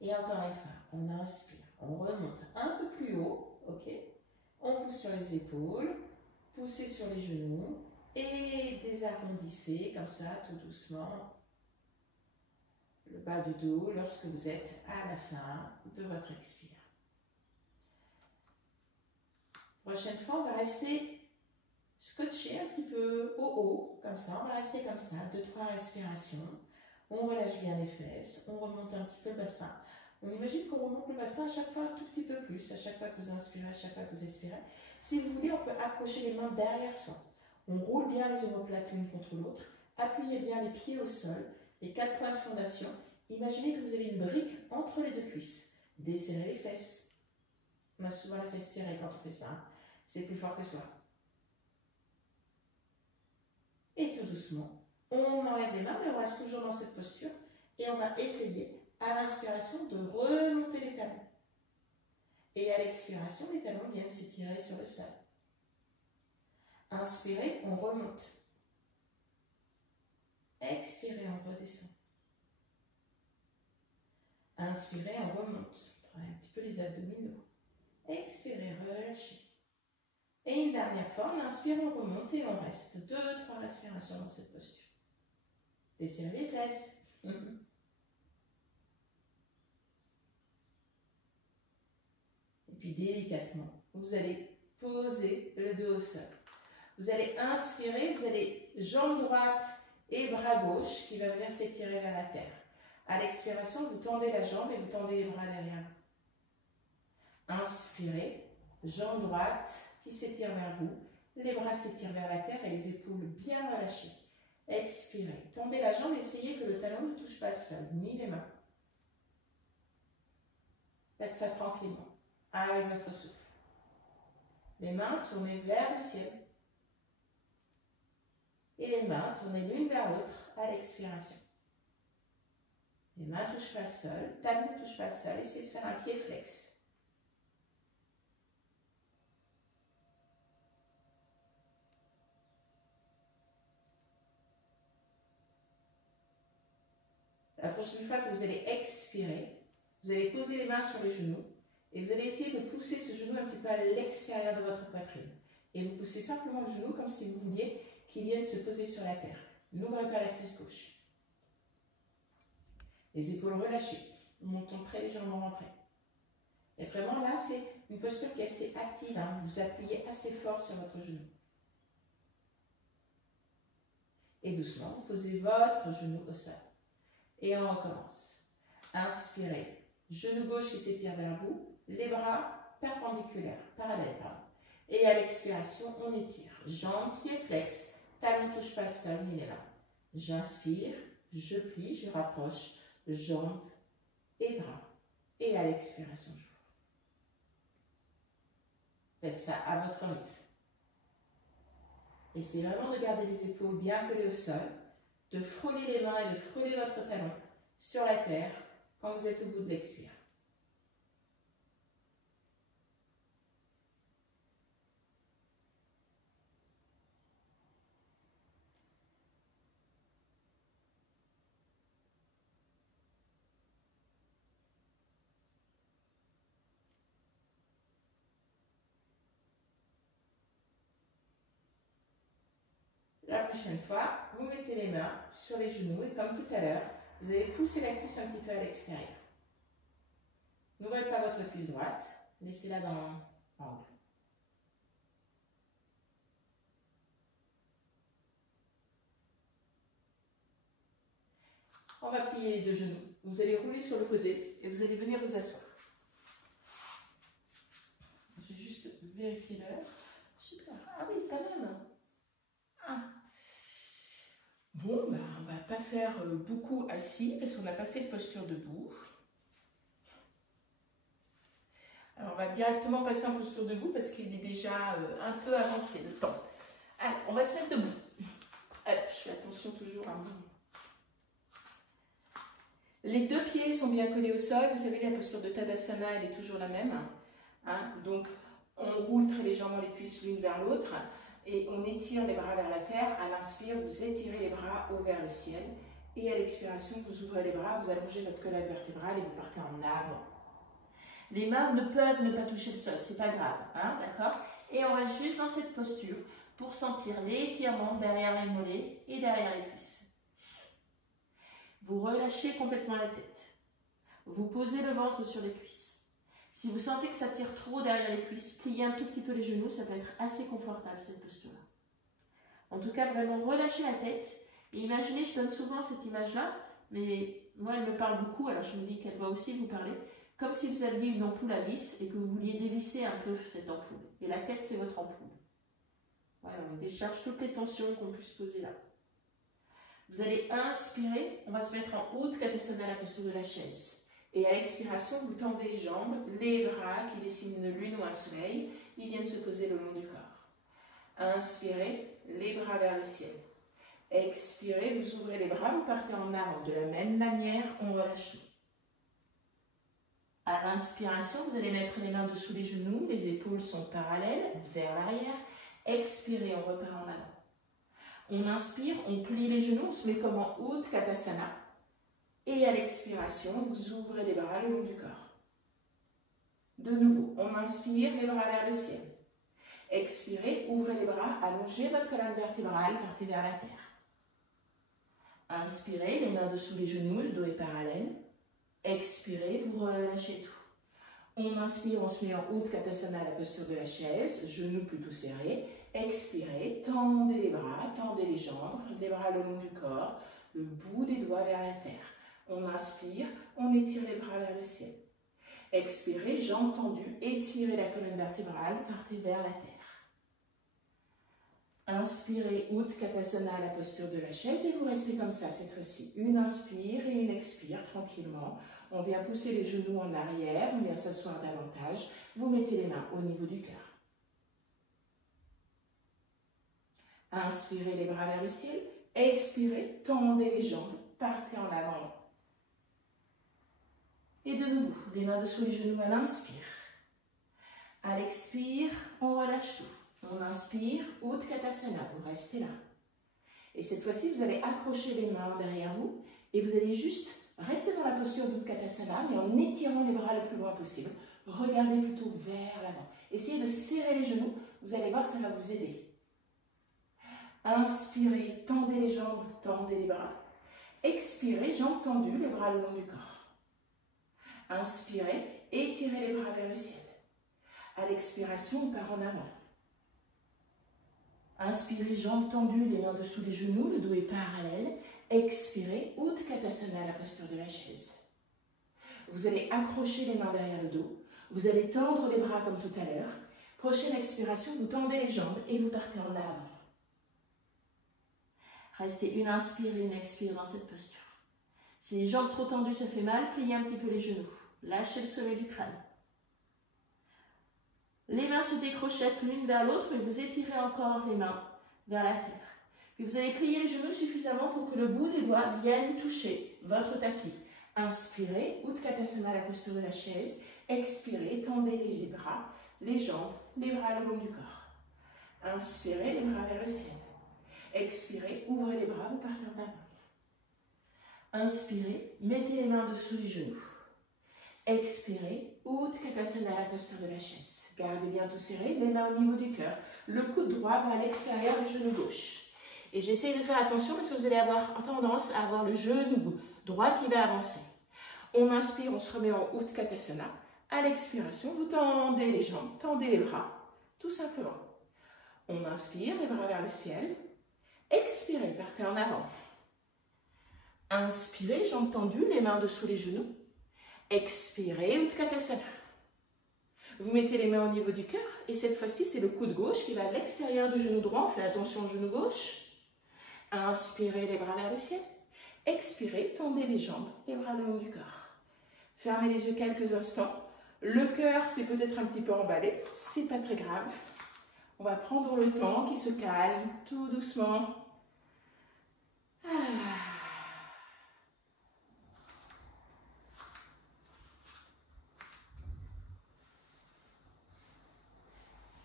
Et encore une fois, on inspire, on remonte un peu plus haut, ok? On pousse sur les épaules, poussez sur les genoux et désarrondissez comme ça, tout doucement, le bas du dos lorsque vous êtes à la fin de votre expire. Prochaine fois, on va rester scotché un petit peu au haut, comme ça, on va rester comme ça, 2-3 respirations. On relâche bien les fesses, on remonte un petit peu le bassin. On imagine qu'on remonte le bassin à chaque fois un tout petit peu plus, à chaque fois que vous inspirez, à chaque fois que vous expirez. Si vous voulez, on peut accrocher les mains derrière soi. On roule bien les omoplates l'une contre l'autre, appuyez bien les pieds au sol, les 4 points de fondation. Imaginez que vous avez une brique entre les 2 cuisses. Desserrez les fesses. On a souvent la fesse serrée quand on fait ça. C'est plus fort que soi. Et tout doucement, on enlève les mains, mais on reste toujours dans cette posture. Et on va essayer, à l'inspiration, de remonter les talons. Et à l'expiration, les talons viennent s'étirer sur le sol. Inspirez, on remonte. Expirez, on redescend. Inspirez, on remonte. Travaillez un petit peu les abdominaux. Expirez, relâchez. Et une dernière fois, on inspire, on remonte et on reste. 2-3 respirations dans cette posture. Desserrez les fesses. Et puis délicatement, vous allez poser le dos au sol. Vous allez inspirer, vous allez jambe droite et bras gauche qui va venir s'étirer vers la terre. À l'expiration, vous tendez la jambe et vous tendez les bras derrière. Inspirez, jambe droite qui s'étire vers vous, les bras s'étirent vers la terre et les épaules bien relâchées. Expirez, tendez la jambe, essayez que le talon ne touche pas le sol, ni les mains. Faites ça tranquillement, avec votre souffle. Les mains tournées vers le ciel. Et les mains tournées l'une vers l'autre à l'expiration. Les mains ne touchent pas le sol, talon ne touche pas le sol, essayez de faire un pied flex. La prochaine fois que vous allez expirer, vous allez poser les mains sur les genoux et vous allez essayer de pousser ce genou un petit peu à l'extérieur de votre poitrine. Et vous poussez simplement le genou comme si vous vouliez qu'il vienne se poser sur la terre. N'ouvrez pas la cuisse gauche. Les épaules relâchées, menton très légèrement rentré. Et vraiment là, c'est une posture qui est assez active. Hein. Vous appuyez assez fort sur votre genou. Et doucement, vous posez votre genou au sol. Et on recommence. Inspirez. Genou gauche qui s'étire vers vous. Les bras perpendiculaires, parallèles. Pardon. Et à l'expiration, on étire. Jambes, pieds flex. Talon ne touche pas le sol ni les mains. J'inspire, je plie, je rapproche. Jambes et bras. Et à l'expiration, j'ouvre. Faites ça à votre rythme. Essayez vraiment de garder les épaules bien collées au sol, de frôler les mains et de frôler votre talon sur la terre quand vous êtes au bout de l'expire. La prochaine fois, vous mettez les mains sur les genoux et comme tout à l'heure, vous allez pousser la cuisse un petit peu à l'extérieur. N'ouvrez pas votre cuisse droite, laissez-la dans l'angle. On va plier les deux genoux. Vous allez rouler sur le côté et vous allez venir vous asseoir. Je vais juste vérifier l'heure. Super. Ah oui, quand même. Ah. Bon, ben, on ne va pas faire beaucoup assis parce qu'on n'a pas fait de posture debout. Alors, on va directement passer en posture debout parce qu'il est déjà un peu avancé le temps. Allez, on va se mettre debout. Hop, je fais attention toujours à moi. Les deux pieds sont bien collés au sol. Vous savez, la posture de Tadasana, elle est toujours la même. Hein? Donc, on roule très légèrement les cuisses l'une vers l'autre et on étire les bras vers la terre. À l'inspire, vous étirez les bras haut vers le ciel. Et à l'expiration, vous ouvrez les bras, vous allongez votre colonne vertébrale et vous partez en avant. Les mains ne peuvent ne pas toucher le sol, c'est pas grave, hein, d'accord? Et on reste juste dans cette posture pour sentir l'étirement derrière les mollets et derrière les cuisses. Vous relâchez complètement la tête. Vous posez le ventre sur les cuisses. Si vous sentez que ça tire trop derrière les cuisses, pliez un tout petit peu les genoux, ça peut être assez confortable cette posture-là. En tout cas, vraiment relâchez la tête. Et imaginez, je donne souvent cette image-là, mais moi elle me parle beaucoup, alors je me dis qu'elle doit aussi vous parler, comme si vous aviez une ampoule à vis et que vous vouliez dévisser un peu cette ampoule. Et la tête, c'est votre ampoule. Voilà, on décharge toutes les tensions qu'on puisse poser là. Vous allez inspirer, on va se mettre en Utkatasana, la posture de la chaise. Et à l'expiration, vous tendez les jambes, les bras qui dessinent une lune ou un soleil, ils viennent se poser le long du corps. Inspirez, les bras vers le ciel. Expirez, vous ouvrez les bras, vous partez en avant. De la même manière, on relâche tout. À l'inspiration, vous allez mettre les mains dessous les genoux, les épaules sont parallèles, vers l'arrière. Expirez, on repart en avant. On inspire, on plie les genoux, on se met comme en Utkatasana. Et à l'expiration, vous ouvrez les bras le long du corps. De nouveau, on inspire, les bras vers le ciel. Expirez, ouvrez les bras, allongez votre colonne vertébrale, partez vers la terre. Inspirez, les mains dessous les genoux, le dos est parallèle. Expirez, vous relâchez tout. On inspire, on se met en Utkatasana, la posture de la chaise, genoux plutôt serrés. Expirez, tendez les bras, tendez les jambes, les bras le long du corps, le bout des doigts vers la terre. On inspire, on étire les bras vers le ciel. Expirez, jambes tendues, étirez la colonne vertébrale, partez vers la terre. Inspirez, Utkatasana, la posture de la chaise et vous restez comme ça cette fois-ci. Une inspire et une expire tranquillement. On vient pousser les genoux en arrière, on vient s'asseoir davantage. Vous mettez les mains au niveau du cœur. Inspirez les bras vers le ciel. Expirez, tendez les jambes, partez en avant. Et de nouveau, les mains dessous les genoux à l'inspire. À l'expire, on relâche tout. On inspire, Utkatasana, vous restez là. Et cette fois-ci, vous allez accrocher les mains derrière vous et vous allez juste rester dans la posture d'Utkatasana, mais en étirant les bras le plus loin possible. Regardez plutôt vers l'avant. Essayez de serrer les genoux, vous allez voir, ça va vous aider. Inspirez, tendez les jambes, tendez les bras. Expirez, jambes tendues, les bras le long du corps. Inspirez, étirez les bras vers le ciel. À l'expiration, on part en avant. Inspirez, jambes tendues, les mains dessous les genoux, le dos est parallèle. Expirez, Utkatasana, la posture de la chaise. Vous allez accrocher les mains derrière le dos. Vous allez tendre les bras comme tout à l'heure. Prochaine expiration, vous tendez les jambes et vous partez en avant. Restez une inspire et une expire dans cette posture. Si les jambes trop tendues, ça fait mal, pliez un petit peu les genoux. Lâchez le sommet du crâne. Les mains se décrochettent l'une vers l'autre, mais vous étirez encore les mains vers la terre. Puis vous allez plier les genoux suffisamment pour que le bout des doigts vienne toucher votre tapis. Inspirez, Utkatasana, la posture de la chaise. Expirez, tendez les bras, les jambes, les bras le long du corps. Inspirez, les bras vers le ciel. Expirez, ouvrez les bras, vous partez en avant. Inspirez, mettez les mains dessous les genoux. Expirez, Utkatasana, la posture de la chaise. Gardez bien tout serré, les mains au niveau du cœur. Le coude droit va à l'extérieur du genou gauche. Et j'essaie de faire attention parce que vous allez avoir tendance à avoir le genou droit qui va avancer. On inspire, on se remet en Utkatasana. À l'expiration, vous tendez les jambes, tendez les bras, tout simplement. On inspire, les bras vers le ciel. Expirez, partez en avant. Inspirez, jambes tendues, les mains dessous les genoux. Expirez, Utkatasana. Vous mettez les mains au niveau du cœur et cette fois-ci, c'est le coude gauche qui va à l'extérieur du genou droit. On fait attention au genou gauche. Inspirez, les bras vers le ciel. Expirez, tendez les jambes, les bras le long du corps. Fermez les yeux quelques instants. Le cœur, c'est peut-être un petit peu emballé. C'est pas très grave. On va prendre le temps qui se calme, tout doucement.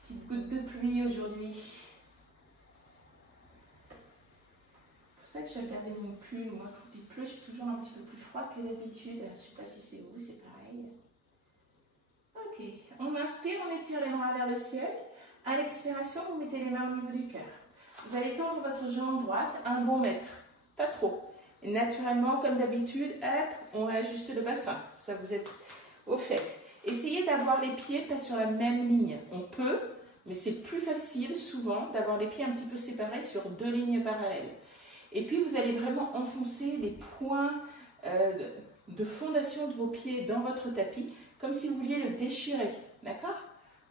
Petite goutte de pluie aujourd'hui. C'est pour ça que j'ai regardé mon pull. Moi, quand il pleut, j'ai toujours un petit peu plus froid que d'habitude. Je ne sais pas si c'est vous, c'est pareil. Ok, on inspire, on étire les bras vers le ciel. À l'expiration, vous mettez les mains au niveau du cœur. Vous allez tendre votre jambe droite un bon mètre, pas trop. Et naturellement, comme d'habitude, hop, on réajuste le bassin. Ça, vous êtes au fait. Essayez d'avoir les pieds pas sur la même ligne. On peut, mais c'est plus facile souvent d'avoir les pieds un petit peu séparés sur deux lignes parallèles. Et puis, vous allez vraiment enfoncer les points de fondation de vos pieds dans votre tapis, comme si vous vouliez le déchirer. D'accord ?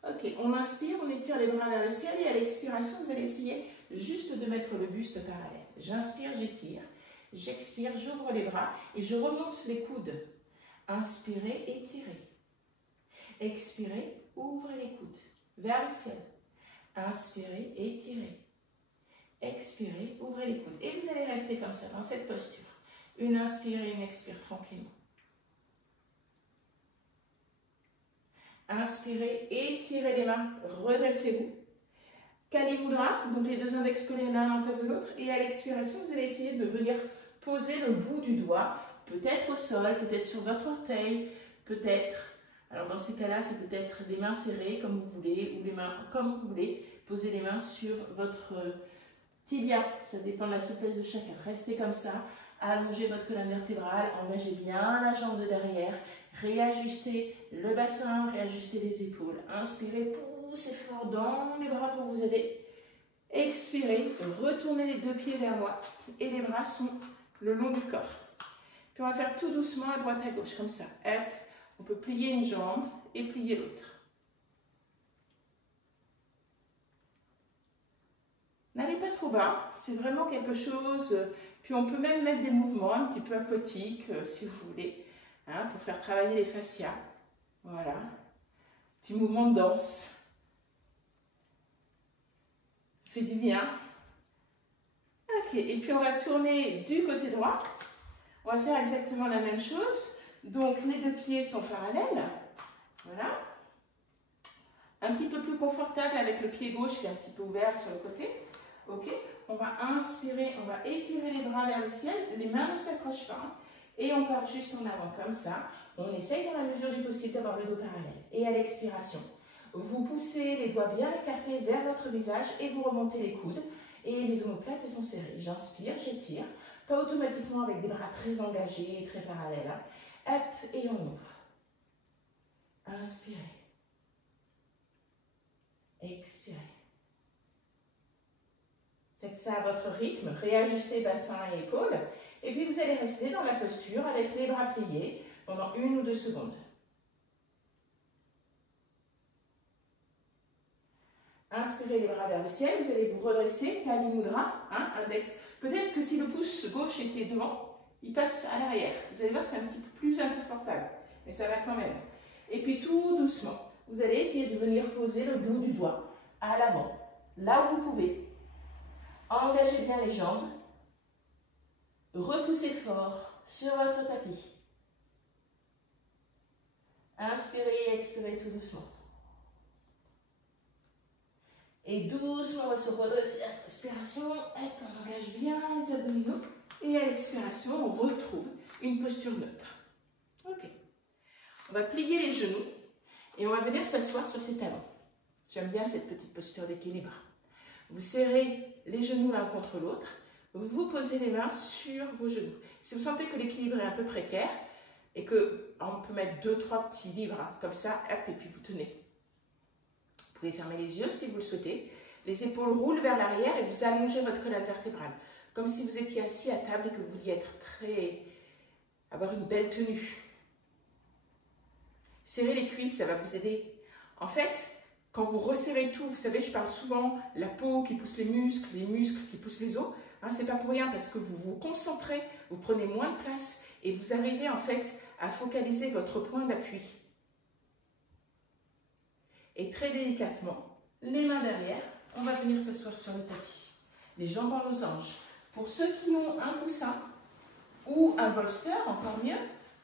Ok, on inspire, on étire les bras vers le ciel et à l'expiration, vous allez essayer juste de mettre le buste parallèle. J'inspire, j'étire. J'expire, j'ouvre les bras et je remonte les coudes. Inspirez, étirez. Expirez, ouvrez les coudes vers le ciel. Inspirez, étirez. Expirez, ouvrez les coudes. Et vous allez rester comme ça, dans cette posture. Une inspire et une expire tranquillement. Inspirez, étirez les mains, redressez-vous. Kali Mudra, donc les deux index collés l'un en face de l'autre. Et à l'expiration, vous allez essayer de venir poser le bout du doigt, peut-être au sol, peut-être sur votre orteil, peut-être, alors dans ces cas-là, c'est peut-être les mains serrées comme vous voulez, ou les mains comme vous voulez. Posez les mains sur votre tibia, ça dépend de la souplesse de chacun. Restez comme ça, allongez votre colonne vertébrale, engagez bien la jambe de derrière, réajustez le bassin, réajustez les épaules. Inspirez, poussez fort dans les bras pour vous aider. Expirez, retournez les deux pieds vers moi et les bras sont le long du corps. Puis on va faire tout doucement à droite à gauche, comme ça. Hop, on peut plier une jambe et plier l'autre. N'allez pas trop bas, c'est vraiment quelque chose. Puis on peut même mettre des mouvements un petit peu aquatiques, si vous voulez, hein, pour faire travailler les fascias. Voilà, petit mouvement de danse. Ça fait du bien. Ok, et puis on va tourner du côté droit. On va faire exactement la même chose. Donc les deux pieds sont parallèles. Voilà. Un petit peu plus confortable avec le pied gauche qui est un petit peu ouvert sur le côté. Ok, on va inspirer, on va étirer les bras vers le ciel, les mains ne s'accrochent pas. Et on part juste en avant comme ça. On essaye dans la mesure du possible d'avoir le dos parallèle. Et à l'expiration, vous poussez les doigts bien écartés vers votre visage et vous remontez les coudes. Et les omoplates sont serrées. J'inspire, j'étire. Pas automatiquement avec des bras très engagés et très parallèles. Hein. Hop, et on ouvre. Inspirez. Expirez. Faites ça à votre rythme. Réajustez bassin et épaules. Et puis vous allez rester dans la posture avec les bras pliés pendant 1 ou 2 secondes. Inspirez les bras vers le ciel, vous allez vous redresser, Kali Mudra, hein, index. Peut-être que si le pouce gauche était devant, il passe à l'arrière. Vous allez voir que c'est un petit peu plus inconfortable, mais ça va quand même. Et puis tout doucement, vous allez essayer de venir poser le bout du doigt à l'avant, là où vous pouvez. Engagez bien les jambes, repoussez fort sur votre tapis. Inspirez et expirez tout doucement. Et doucement, on va se redresser à l'inspiration. On engage bien les abdominaux. Et à l'expiration, on retrouve une posture neutre. Ok. On va plier les genoux et on va venir s'asseoir sur ses talons. J'aime bien cette petite posture d'équilibre. Vous serrez les genoux l'un contre l'autre. Vous posez les mains sur vos genoux. Si vous sentez que l'équilibre est un peu précaire et qu'on peut mettre 2-3 petits livres, hein, comme ça, hop, et puis vous tenez. Vous pouvez fermer les yeux si vous le souhaitez. Les épaules roulent vers l'arrière et vous allongez votre colonne vertébrale. Comme si vous étiez assis à table et que vous vouliez avoir une belle tenue. Serrez les cuisses, ça va vous aider. En fait, quand vous resserrez tout, vous savez, je parle souvent la peau qui pousse les muscles qui poussent les os. Hein, c'est pas pour rien parce que vous vous concentrez, vous prenez moins de place et vous arrivez en fait à focaliser votre point d'appui. Et très délicatement, les mains derrière. On va venir s'asseoir sur le tapis. Les jambes en losange. Pour ceux qui ont un coussin ou un bolster, encore mieux,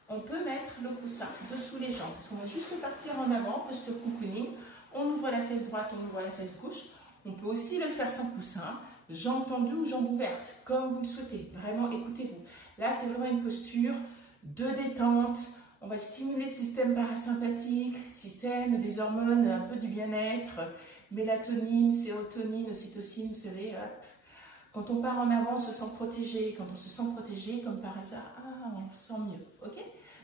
on peut mettre le coussin dessous les jambes. Parce qu'on va juste partir en avant, posture cocooning. On ouvre la fesse droite, on ouvre la fesse gauche. On peut aussi le faire sans coussin, jambes tendues ou jambes ouvertes, comme vous le souhaitez. Vraiment, écoutez-vous. Là, c'est vraiment une posture de détente. On va stimuler le système parasympathique, système des hormones, un peu du bien-être, mélatonine, sérotonine, ocytocine, vous savez, hop. Quand on part en avant, on se sent protégé. Quand on se sent protégé, comme par hasard, on se sent mieux, ok?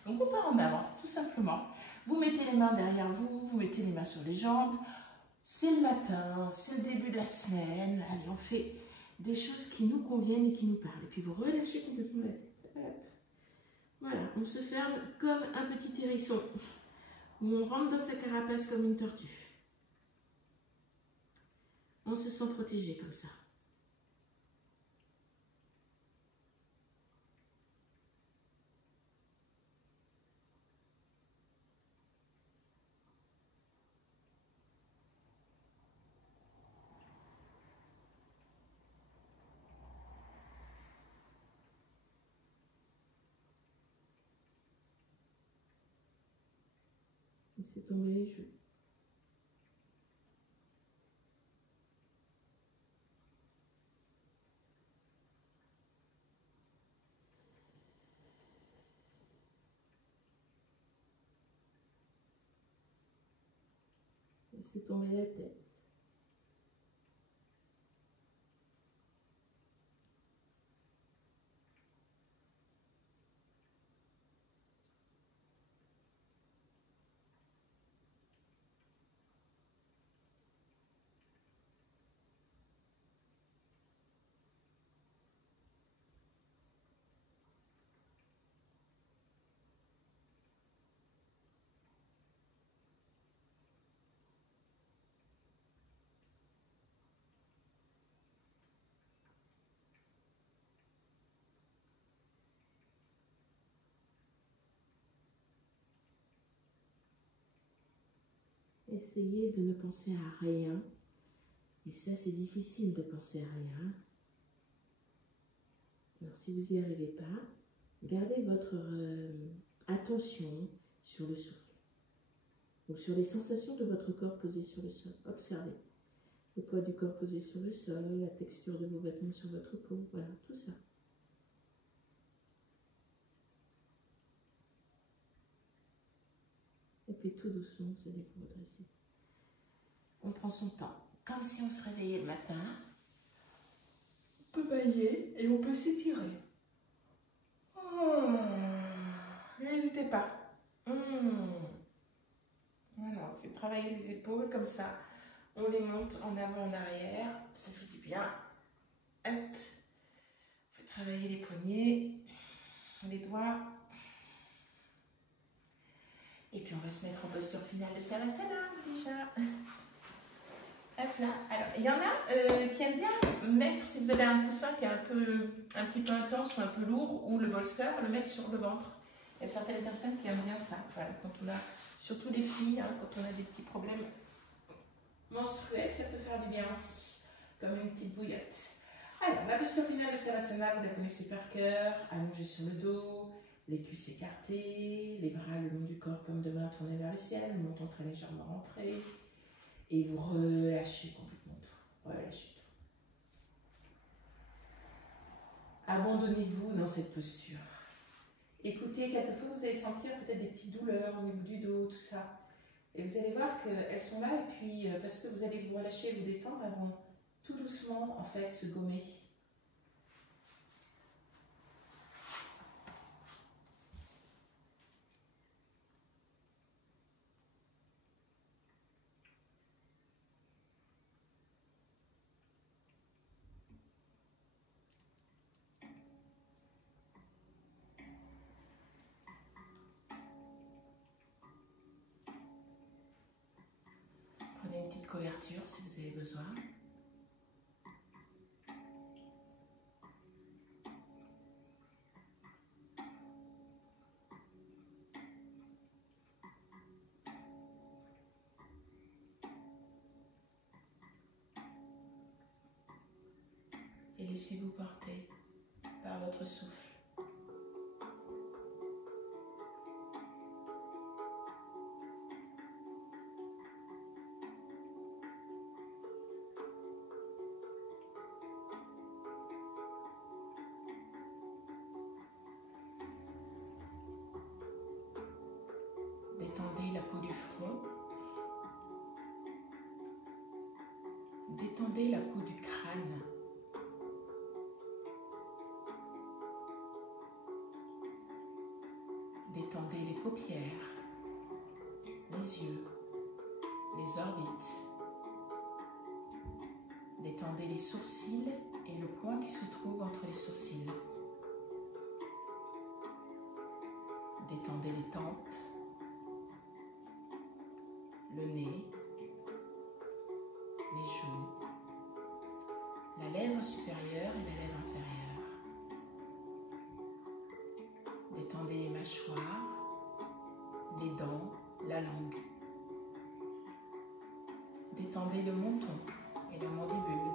Donc on part en avant, tout simplement. Vous mettez les mains derrière vous, vous mettez les mains sur les jambes. C'est le matin, c'est le début de la semaine. Allez, on fait des choses qui nous conviennent et qui nous parlent. Et puis vous relâchez complètement la tête. Voilà, on se ferme comme un petit hérisson. Où on rentre dans sa carapace comme une tortue. On se sent protégé comme ça. Laissez tomber les joues. Laissez tomber la tête. Essayez de ne penser à rien. Et ça, c'est difficile de penser à rien. Alors, si vous n'y arrivez pas, gardez votre attention sur le souffle. Ou sur les sensations de votre corps posé sur le sol. Observez le poids du corps posé sur le sol, la texture de vos vêtements sur votre peau. Voilà, tout ça. Et puis tout doucement, vous allez vous redresser. On prend son temps, comme si on se réveillait le matin. On peut bailler et on peut s'étirer. N'hésitez pas. Voilà, on fait travailler les épaules comme ça. On les monte en avant, en arrière. Ça fait du bien. Hop. On fait travailler les poignets, les doigts. Et puis on va se mettre en posture finale de Savasana déjà. Hop là. Alors, il y en a qui aiment bien mettre, si vous avez un coussin qui est un petit peu intense ou un peu lourd, ou le bolster, le mettre sur le ventre. Il y a certaines personnes qui aiment bien ça. Voilà, quand on a, surtout les filles, quand on a des petits problèmes menstruels, ça peut faire du bien aussi, comme une petite bouillotte. Alors, la posture finale de Savasana, vous la connaissez par cœur, allongée sur le dos, les cuisses écartées, les bras le long du corps, paume de main tournée vers le ciel, le menton très légèrement rentré. Et vous relâchez complètement tout. Relâchez tout. Abandonnez-vous dans cette posture. Écoutez, quelquefois vous allez sentir peut-être des petites douleurs au niveau du dos, tout ça. Et vous allez voir qu'elles sont là, et puis parce que vous allez vous relâcher et vous détendre, elles vont tout doucement en fait se gommer. Prenez une petite couverture si vous avez besoin. laissez-vous porter par votre souffle. Détendez la peau du front. Détendez la peau du crâne. Détendez les paupières, les yeux, les orbites. Détendez les sourcils et le point qui se trouve entre les sourcils. Détendez les tempes, le nez, les joues, la lèvre supérieure et la lèvre inférieure. Détendez les mâchoires, les dents, la langue. Détendez le menton et la mandibule.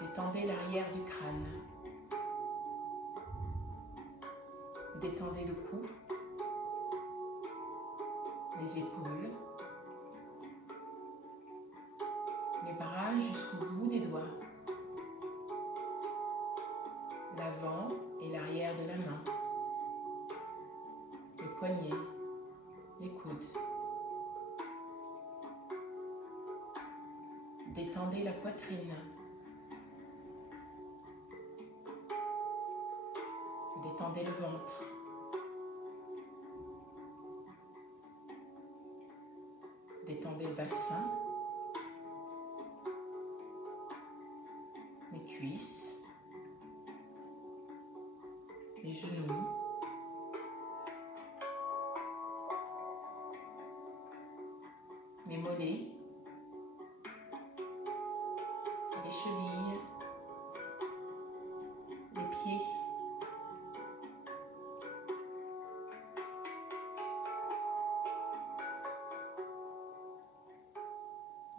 Détendez l'arrière du crâne. Détendez le cou, les épaules, les bras jusqu'au bout des doigts, l'avant et l'arrière de la main, les poignets, les coudes. Détendez la poitrine. Détendez le ventre. Détendez le bassin, les cuisses, les genoux, les mollets, les chevilles, les pieds.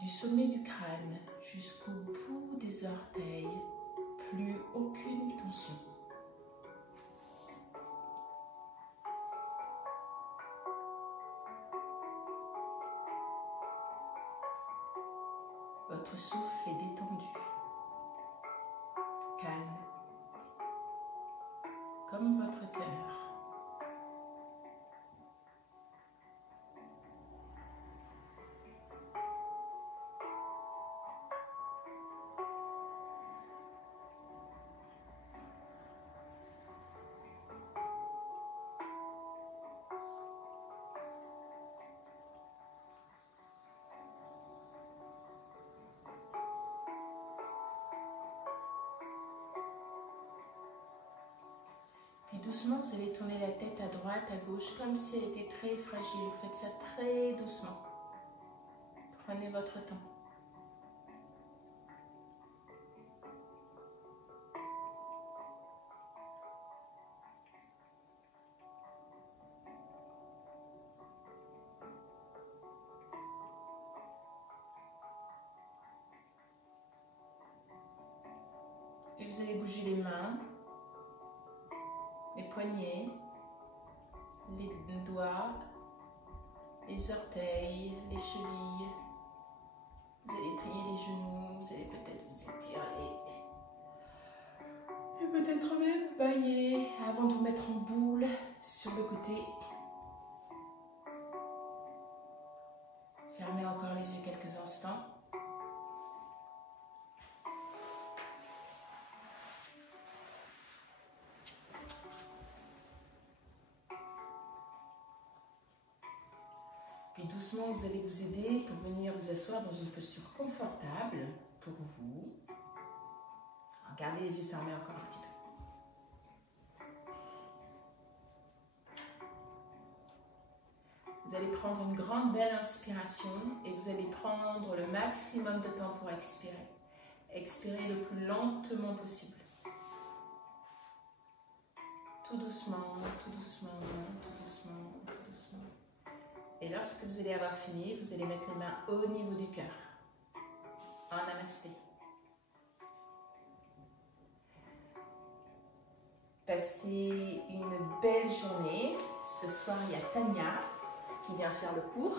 Du sommet du crâne jusqu'au bout des orteils, plus aucune tension. Votre souffle est détendu, calme, comme votre cœur. Puis doucement, vous allez tourner la tête à droite, à gauche, comme si elle était très fragile. Vous faites ça très doucement. Prenez votre temps. Et vous allez bouger les mains, les poignets, les doigts, les orteils, les chevilles. Vous allez plier les genoux, vous allez peut-être vous étirer. Et peut-être même bailler avant de vous mettre en boule sur le côté. Fermez encore les yeux quelques instants. Puis doucement, vous allez vous aider pour venir vous asseoir dans une posture confortable pour vous. Gardez les yeux fermés encore un petit peu. Vous allez prendre une grande belle inspiration et vous allez prendre le maximum de temps pour expirer. Expirez le plus lentement possible. tout doucement, tout doucement, tout doucement, tout doucement. Et lorsque vous allez avoir fini, vous allez mettre les mains au niveau du cœur. En namasté. Passez une belle journée. Ce soir, il y a Tania qui vient faire le cours.